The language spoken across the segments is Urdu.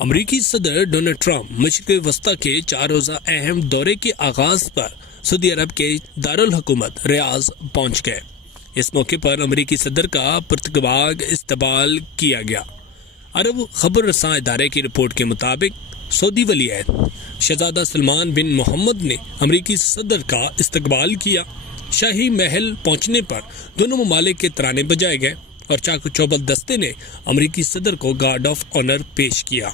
امریکی صدر ڈونلڈ ٹرمپ مشرق وسطی کے 4 روزہ اہم دورے کے آغاز پر سعودی عرب کے دارالحکومت ریاض پہنچ گئے۔ اس موقع پر امریکی صدر کا پرتگباغ استقبال کیا گیا۔ عرب خبر رساں ادارے کی رپورٹ کے مطابق سعودی ولی عہد شہزادہ سلمان بن محمد نے امریکی صدر کا استقبال کیا۔ شاہی محل پہنچنے پر دونوں ممالک کے ترانے بجائے گئے اور چاق و چوبند دستے نے امریکی صدر کو گارڈ آف آنر پیش کیا۔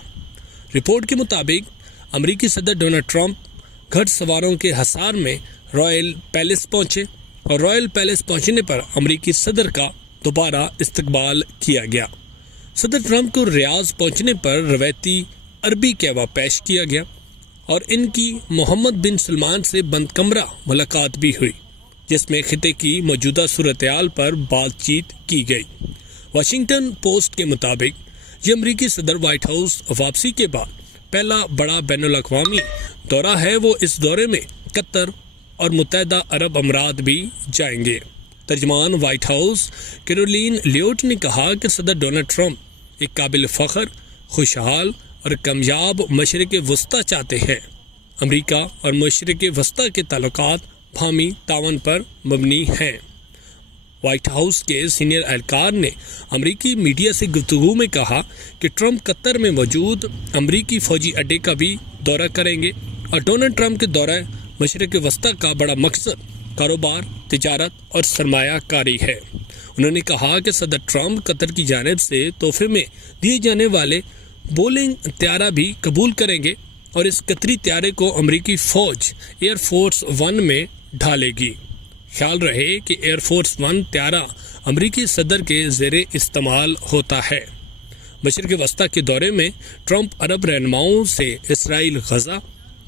رپورٹ کے مطابق امریکی صدر ڈونلڈ ٹرمپ گھڑ سواروں کے حصار میں رائل پیلس پہنچے اور رائل پیلس پہنچنے پر امریکی صدر کا دوبارہ استقبال کیا گیا۔ صدر ٹرمپ کو ریاض پہنچنے پر روایتی عربی کہوا پیش کیا گیا اور ان کی محمد بن سلمان سے بند کمرہ ملاقات بھی ہوئی، جس میں خطے کی موجودہ صورتحال پر بات چیت کی گئی۔ واشنگٹن پوسٹ کے مطابق یہ امریکی صدر وائٹ ہاؤس واپسی کے بعد پہلا بڑا بین الاقوامی دورہ ہے۔ وہ اس دورے میں قطر اور متحدہ عرب امارات بھی جائیں گے۔ ترجمان وائٹ ہاؤس کیرولین لیوٹ نے کہا کہ صدر ڈونلڈ ٹرمپ ایک قابل فخر، خوشحال اور کامیاب مشرق وسطی چاہتے ہیں۔ امریکہ اور مشرق وسطی کے تعلقات باہمی تعاون پر مبنی ہیں۔ وائٹ ہاؤس کے سینئر اہلکار نے امریکی میڈیا سے گفتگو میں کہا کہ ٹرمپ قطر میں موجود امریکی فوجی اڈے کا بھی دورہ کریں گے اور ڈونلڈ ٹرمپ کے دورہ مشرق وسطی کا بڑا مقصد کاروبار، تجارت اور سرمایہ کاری ہے۔ انہوں نے کہا کہ صدر ٹرمپ قطر کی جانب سے تحفے میں دیے جانے والے بولنگ طیارہ بھی قبول کریں گے اور اس قطری طیارے کو امریکی فوج ایئر فورس ون میں ڈھالے گی۔ خیال رہے کہ ایئر فورس ون طیارہ امریکی صدر کے زیر استعمال ہوتا ہے۔ مشرق وسطی کے دورے میں ٹرمپ عرب رہنماؤں سے اسرائیل، غزہ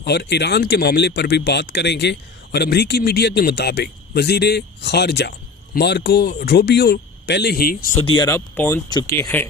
اور ایران کے معاملے پر بھی بات کریں گے اور امریکی میڈیا کے مطابق وزیر خارجہ مارکو روبیو پہلے ہی سعودی عرب پہنچ چکے ہیں۔